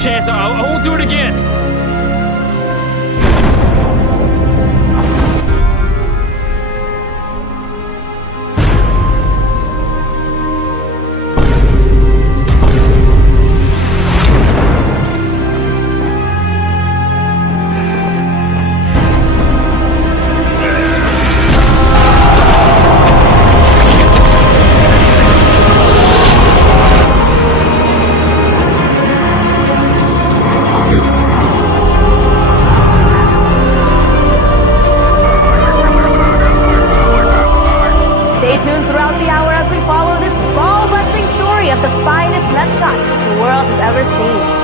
chance. I won't do it again. Stay tuned throughout the hour as we follow this ball-busting story of the finest nutshot the world has ever seen.